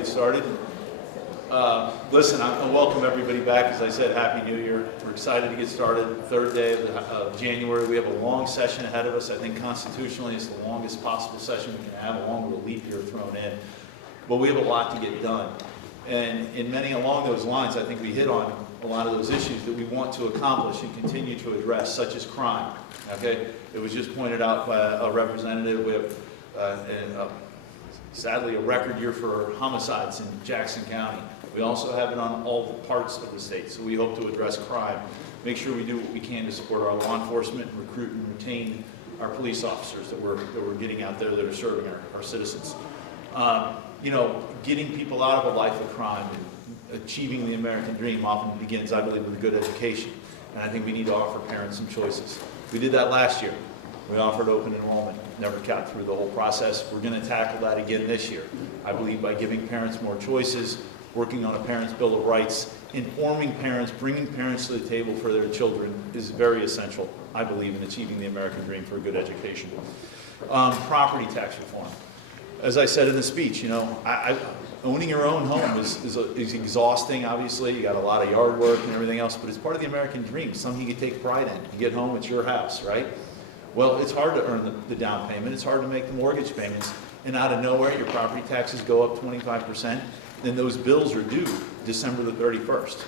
get started. Listen, I welcome everybody back. As I said, Happy New Year. We're excited to get started. Third day of January. We have a long session ahead of us. I think constitutionally it's the longest possible session we can have, along with a leap year thrown in. But we have a lot to get done. And in many along those lines, I think we hit on a lot of those issues that we want to accomplish and continue to address, such as crime. Okay? It was just pointed out by a representative. We have, sadly, a record year for homicides in Jackson County. We also have it on all parts of the state, so we hope to address crime, make sure we do what we can to support our law enforcement, recruit and retain our police officers that we're getting out there that are serving our citizens. You know, getting people out of a life of crime and achieving the American dream often begins, I believe, with a good education, and I think we need to offer parents some choices. We did that last year. We offered open enrollment, never got through the whole process. We're going to tackle that again this year. I believe by giving parents more choices, working on a Parents' Bill of Rights, informing parents, bringing parents to the table for their children is very essential, I believe, in achieving the American dream for a good education. Property tax reform. As I said in the speech, you know, owning your own home is exhausting, obviously. You got a lot of yard work and everything else, but it's part of the American dream, something you can take pride in. You get home, it's your house, right? Well, it's hard to earn the down payment. It's hard to make the mortgage payments. And out of nowhere, your property taxes go up 25%, and those bills are due December the 31st.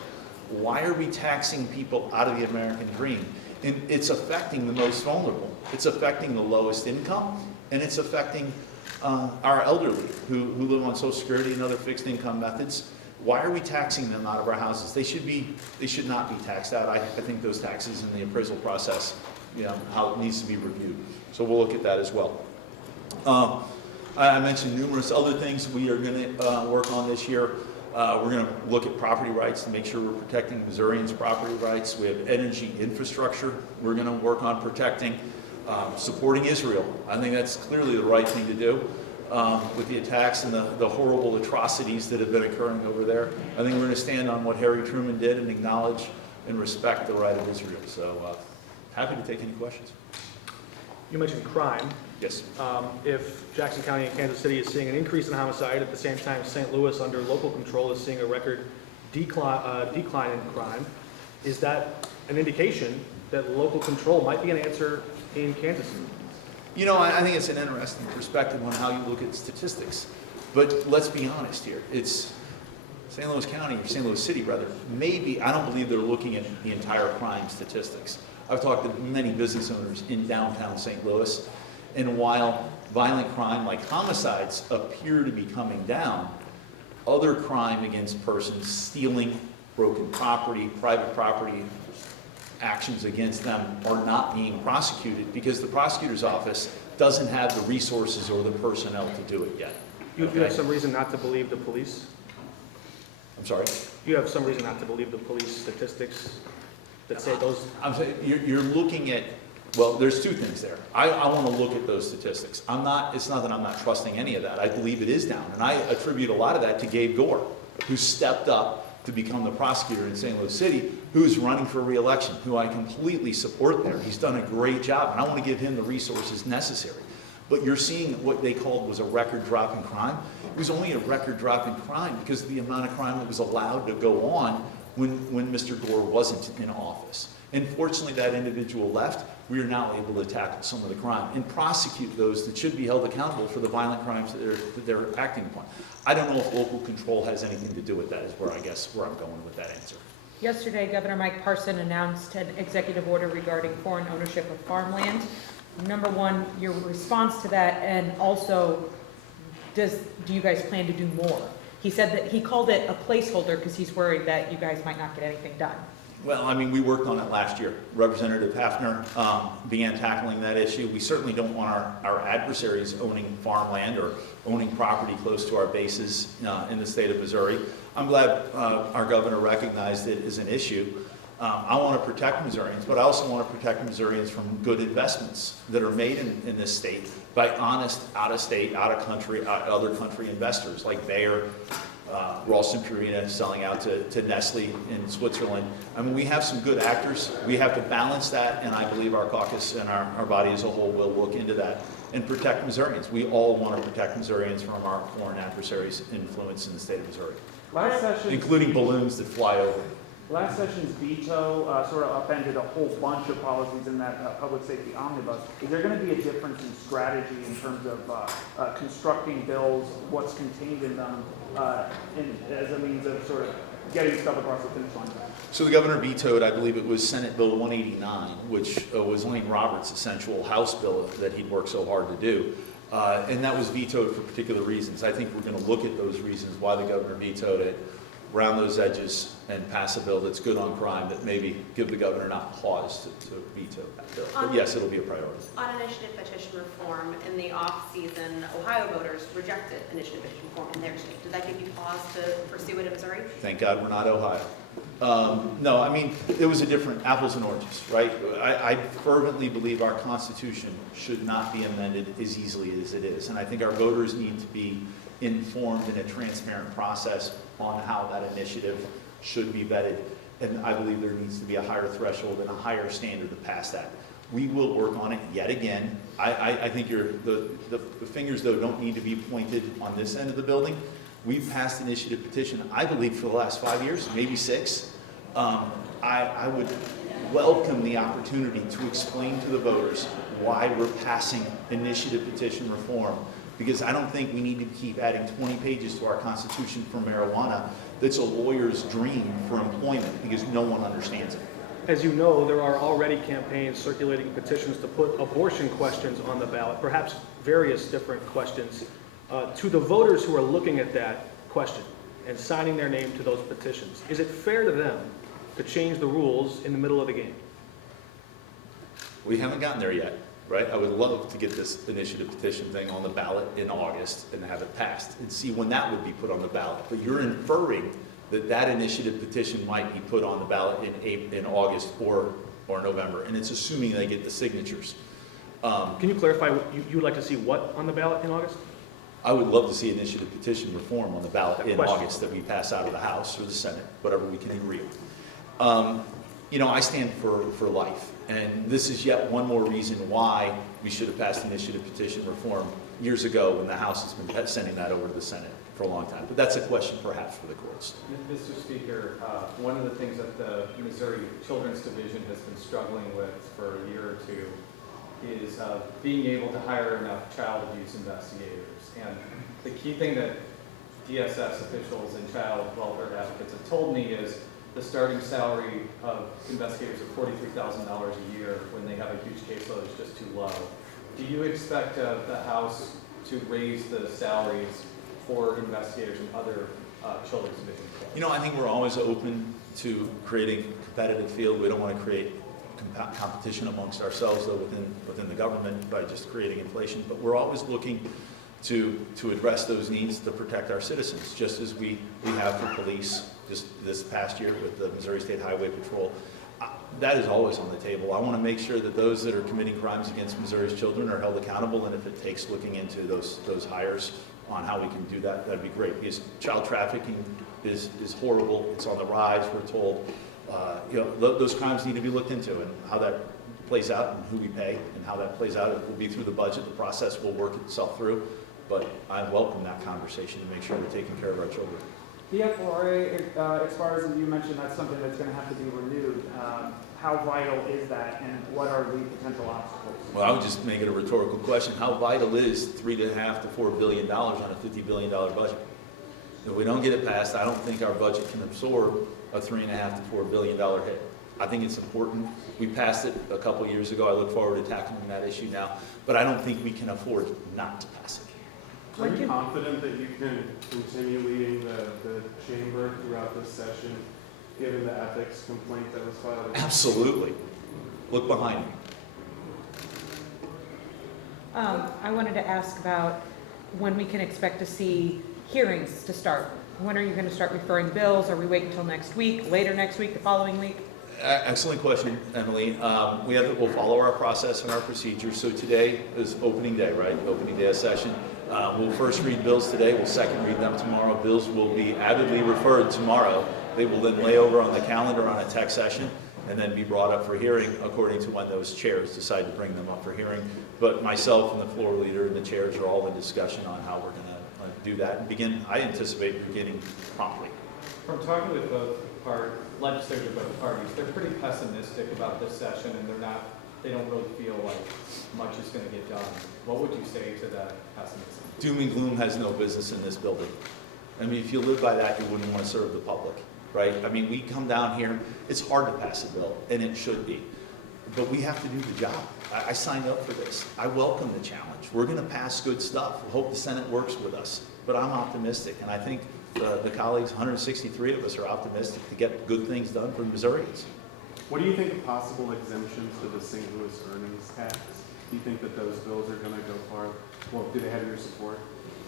Why are we taxing people out of the American dream? And it's affecting the most vulnerable. It's affecting the lowest income, and it's affecting our elderly who live on Social Security and other fixed income methods. Why are we taxing them out of our houses? They should not be taxed out. I think those taxes in the appraisal process, you know, how it needs to be reviewed. So we'll look at that as well. I mentioned numerous other things we are going to work on this year. We're going to look at property rights to make sure we're protecting Missourians' property rights. We have energy infrastructure we're going to work on protecting. Supporting Israel. I think that's clearly the right thing to do with the attacks and the horrible atrocities that have been occurring over there. I think we're going to stand on what Harry Truman did and acknowledge and respect the right of Israel. So happy to take any questions. You mentioned crime. Yes. If Jackson County and Kansas City is seeing an increase in homicide, at the same time St. Louis under local control is seeing a record decline in crime, is that an indication that local control might be an answer in Kansas City? You know, I think it's an interesting perspective on how you look at statistics. But let's be honest here. It's St. Louis County, or St. Louis City rather, maybe, I don't believe they're looking at the entire crime statistics. I've talked to many business owners in downtown St. Louis, and while violent crime like homicides appear to be coming down, other crime against persons, stealing, broken property, private property, actions against them are not being prosecuted because the prosecutor's office doesn't have the resources or the personnel to do it yet. You have some reason not to believe the police? I'm sorry? You have some reason not to believe the police statistics that say those? I'm saying you're looking at, well, there's two things there. I want to look at those statistics. It's not that I'm not trusting any of that. I believe it is down. And I attribute a lot of that to Gabe Gore, who stepped up to become the prosecutor in St. Louis City, who's running for re-election, who I completely support there. He's done a great job, and I want to give him the resources necessary. But you're seeing what they called was a record drop in crime. It was only a record drop in crime because of the amount of crime that was allowed to go on when Mr. Gore wasn't in office. And fortunately, that individual left. We are now able to tackle some of the crime and prosecute those that should be held accountable for the violent crimes that they're acting upon. I don't know if local control has anything to do with that, is where I'm going with that answer. Yesterday, Governor Mike Parson announced an executive order regarding foreign ownership of farmland. Number one, your response to that, and also, do you guys plan to do more? He said that he called it a placeholder because he's worried that you guys might not get anything done. Well, I mean, we worked on it last year. Representative Hafner began tackling that issue. We certainly don't want our adversaries owning farmland or owning property close to our bases in the state of Missouri. I'm glad our governor recognized it as an issue. I want to protect Missourians, but I also want to protect Missourians from good investments that are made in this state by honest out-of-state, out-of-country, other country investors like Bayer, Ralston Purina selling out to Nestle in Switzerland. I mean, we have some good actors. We have to balance that, and I believe our caucus and our body as a whole will look into that and protect Missourians. We all want to protect Missourians from our foreign adversaries' influence in the state of Missouri, Last session, including balloons that fly over. last session's veto sort of upended a whole bunch of policies in that public safety omnibus. Is there going to be a difference in strategy in terms of constructing bills, what's contained in them, as a means of sort of getting stuff across the finish line? So the governor vetoed, I believe it was Senate Bill 189, which was Lane Roberts' essential House bill that he'd worked so hard to do. And that was vetoed for particular reasons. I think we're going to look at those reasons why the governor vetoed it, round those edges, and pass a bill that's good on crime that maybe give the governor not pause to veto that bill. But yes, it'll be a priority. On initiative petition reform, in the off-season, Ohio voters rejected initiative petition reform in their state. Did that give you pause to pursue it in Missouri? Thank God we're not Ohio. No, I mean, it was a different apples and oranges, right? I fervently believe our Constitution should not be amended as easily as it is. And I think our voters need to be informed in a transparent process on how that initiative should be vetted. And I believe there needs to be a higher threshold and a higher standard to pass that. We will work on it yet again. I think the fingers, though, don't need to be pointed on this end of the building. We've passed initiative petition, I believe, for the last 5 years, maybe 6. I would welcome the opportunity to explain to the voters why we're passing initiative petition reform, because I don't think we need to keep adding 20 pages to our Constitution for marijuana that's a lawyer's dream for employment, because no one understands it. As you know, there are already campaigns circulating petitions to put abortion questions on the ballot, perhaps various different questions. To the voters who are looking at that question and signing their name to those petitions, is it fair to them to change the rules in the middle of the game? We haven't gotten there yet, right? I would love to get this initiative petition thing on the ballot in August and have it passed and see when that would be put on the ballot. But you're inferring that that initiative petition might be put on the ballot in August or November, and it's assuming they get the signatures. Can you clarify, you would like to see what on the ballot in August? I would love to see initiative petition reform on the ballot in Question. August that we pass out of the House or the Senate, whatever we can agree on. You know, I stand for life, and this is yet one more reason why we should have passed initiative petition reform years ago when the House has been sending that over to the Senate for a long time. But that's a question perhaps for the courts. Mr. Speaker, one of the things that the Missouri Children's Division has been struggling with for a year or two is being able to hire enough child abuse investigators. And the key thing that DSS officials and child welfare advocates have told me is the starting salary of investigators of $43,000 a year when they have a huge caseload is just too low. Do you expect the House to raise the salaries for investigators and other children's division? You know, I think we're always open to creating a competitive field. We don't want to create competition amongst ourselves, though, within the government by just creating inflation. But we're always looking to address those needs to protect our citizens, just as we have for police just this past year with the Missouri State Highway Patrol. That is always on the table. I want to make sure that those that are committing crimes against Missouri's children are held accountable, and if it takes looking into those hires on how we can do that, that'd be great. Because child trafficking is horrible. It's on the rise, we're told. You know, those crimes need to be looked into, and how that plays out and who we pay and how that plays out. It will be through the budget. The process will work itself through. But I welcome that conversation to make sure we're taking care of our children. The FLRA expires, and you mentioned that's something that's going to have to be renewed. How vital is that, and what are the potential obstacles? Well, I would just make it a rhetorical question. How vital is $3.5 to $4 billion on a $50 billion budget? If we don't get it passed, I don't think our budget can absorb a $3.5 to $4 billion hit. I think it's important. We passed it a couple years ago. I look forward to tackling that issue now, but I don't think we can afford not to pass it. Are you confident that you can continue leading the chamber throughout this session, given the ethics complaint that was filed? Absolutely. Look behind me. I wanted to ask about when we can expect to see hearings to start. When are you going to start referring bills? Are we waiting until next week, later next week, the following week? Excellent question, Emily. We'll follow our process and our procedures. So today is opening day, right? Opening day of session. We'll first read bills today, we'll second read them tomorrow. Bills will be avidly referred tomorrow. They will then lay over on the calendar on a tech session and then be brought up for hearing according to when those chairs decide to bring them up for hearing. But myself and the floor leader and the chairs are all in discussion on how we're going to do that and begin. I anticipate beginning promptly. From talking with both legislators of both parties, they're pretty pessimistic about this session, and they don't really feel like much is going to get done. What would you say to that pessimism? Doom and gloom has no business in this building. I mean, if you live by that, you wouldn't want to serve the public, right? I mean, we come down here, it's hard to pass a bill, and it should be. But we have to do the job. I signed up for this. I welcome the challenge. We're going to pass good stuff. I hope the Senate works with us. But I'm optimistic, and I think the colleagues, 163 of us, are optimistic to get good things done for Missourians. What do you think of possible exemptions to the St. Louis earnings tax? Do you think that those bills are going to go far? Well, do they have your support?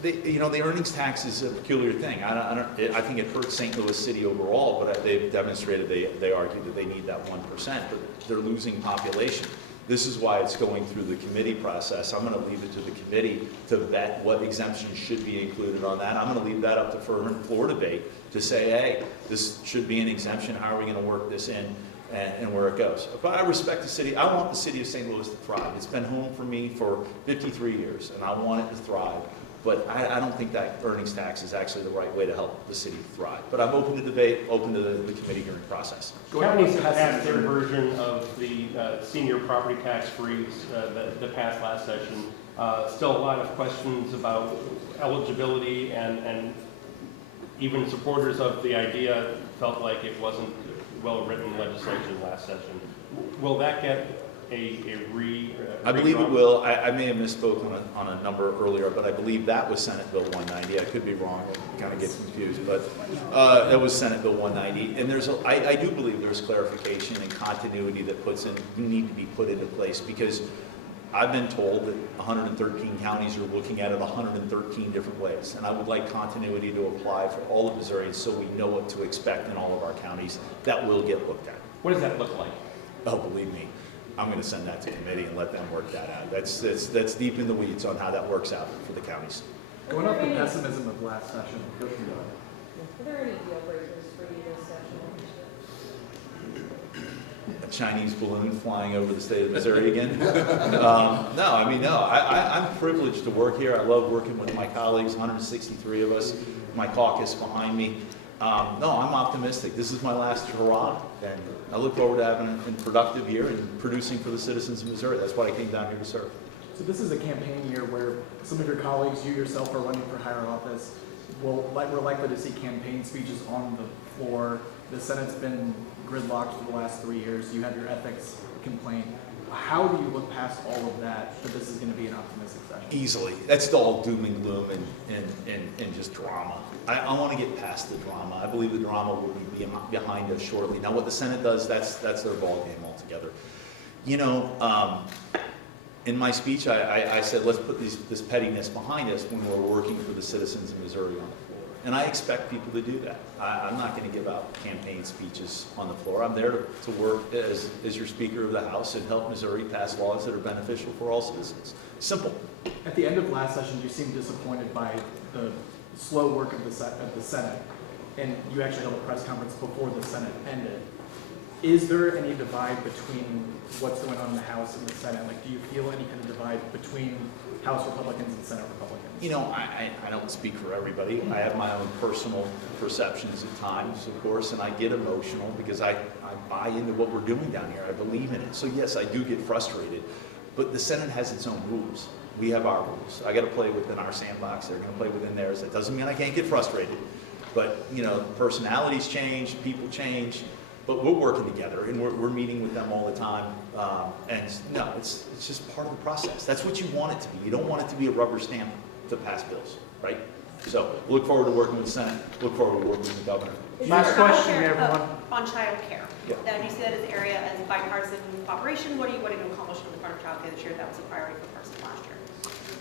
The earnings tax is a peculiar thing. I think it hurts St. Louis City overall, but they've demonstrated, they argue that they need that 1%, but they're losing population. This is why it's going through the committee process. I'm going to leave it to the committee to vet what exemptions should be included on that. I'm going to leave that up to floor debate to say, hey, this should be an exemption. How are we going to work this in and where it goes? But I respect the city. I want the city of St. Louis to thrive. It's been home for me for 53 years, and I want it to thrive. But I don't think that earnings tax is actually the right way to help the city thrive. But I'm open to debate, open to the committee hearing process. Counties passed their version of the senior property tax freeze that passed last session. Still a lot of questions about eligibility, and even supporters of the idea felt like it wasn't well-written legislation last session. Will that get I believe it will. I may have misspoke on a number earlier, but I believe that was Senate Bill 190. I could be wrong. I kind of get confused, but that was Senate Bill 190. And I do believe there's clarification and continuity that need to be put into place, because I've been told that 113 counties are looking at it 113 different ways. And I would like continuity to apply for all of Missourians so we know what to expect in all of our counties. That will get looked at. What does that look like? Oh, believe me. I'm going to send that to committee and let them work that out. That's deep in the weeds on how that works out for the counties. Going off the pessimism of last session, go through that. Are there any deal breakers for you this session? A Chinese balloon flying over the state of Missouri again? I'm privileged to work here. I love working with my colleagues, 163 of us, my caucus behind me. I'm optimistic. This is my last hurrah, and I look forward to having a productive year and producing for the citizens of Missouri. That's what I came down here to serve. So this is a campaign year where some of your colleagues, you yourself, are running for higher office. We're likely to see campaign speeches on the floor. The Senate's been gridlocked for the last 3 years. You have your ethics complaint. How do you look past all of that this is going to be an optimistic session? Easily. That's all doom and gloom and just drama. I want to get past the drama. I believe the drama will be behind us shortly. Now, what the Senate does, that's their ballgame altogether. In my speech, I said, let's put this pettiness behind us when we're working for the citizens of Missouri on the floor. And I expect people to do that. I'm not going to give out campaign speeches on the floor. I'm there to work as your Speaker of the House and help Missouri pass laws that are beneficial for all citizens. Simple. At the end of last session, you seemed disappointed by the slow work of the Senate, and you actually held a press conference before the Senate ended. Is there any divide between what's going on in the House and the Senate? Do you feel any kind of divide between House Republicans and Senate Republicans? I don't speak for everybody. I have my own personal perceptions at times, of course, and I get emotional because I buy into what we're doing down here. I believe in it. So yes, I do get frustrated, but the Senate has its own rules. We have our rules. I got to play within our sandbox. They're going to play within theirs. That doesn't mean I can't get frustrated, but personalities change, people change. But we're working together, and we're meeting with them all the time. It's just part of the process. That's what you want it to be. You don't want it to be a rubber stamp to pass bills, right? So look forward to working with the Senate. Look forward to working with the governor. Last question, everyone. On childcare. Yeah. Now, do you see that as an area as bipartisan cooperation? What are you going to accomplish in the front of childcare this year? That was a priority for Parson last year.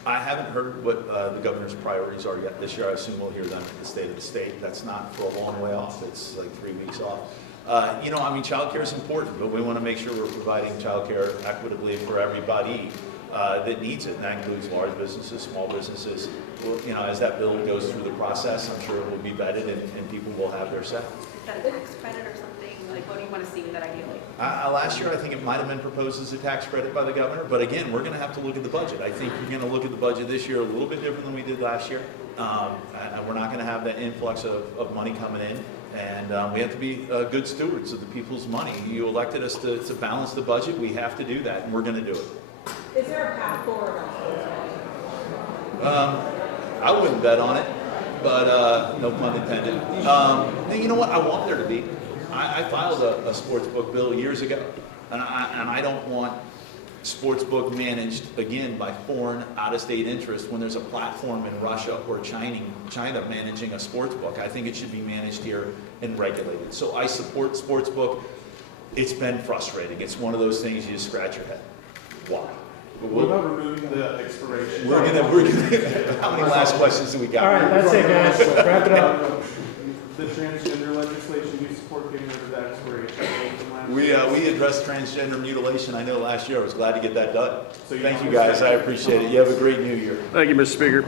I haven't heard what the governor's priorities are yet this year. I assume we'll hear them in the State of the State. That's not for a long way off. It's like 3 weeks off. Child care is important, but we want to make sure we're providing child care equitably for everybody. that needs it, and that includes large businesses, small businesses. Well, you know, as that bill goes through the process, I'm sure it will be vetted and people will have their say. Is that a tax credit or something? Like, what do you want to see with that ideally? Last year, I think it might have been proposed as a tax credit by the governor, but again, we're gonna have to look at the budget. I think you're gonna look at the budget this year a little bit different than we did last year. And we're not gonna have that influx of money coming in, and we have to be good stewards of the people's money. You elected us to balance the budget, we have to do that, and we're gonna do it. Is there a path forward on I wouldn't bet on it, but no pun intended. And you know what? I want there to be. I filed a sports book bill years ago, and I don't want sports book managed again by foreign out-of-state interests when there's a platform in Russia or China managing a sports book. I think it should be managed here and regulated. So I support sports book. It's been frustrating. It's one of those things you just scratch your head. Why? But What about removing the expiration? we're gonna how many last questions do we got? All right, that's it, guys. Wrap it up. The transgender legislation, do you support getting rid of that expiration date from last We year? we addressed transgender mutilation, I know last year, I was glad to get that done. So you Thank you don't guys, I appreciate it, you have a great new year. Thank you, Mr. Speaker.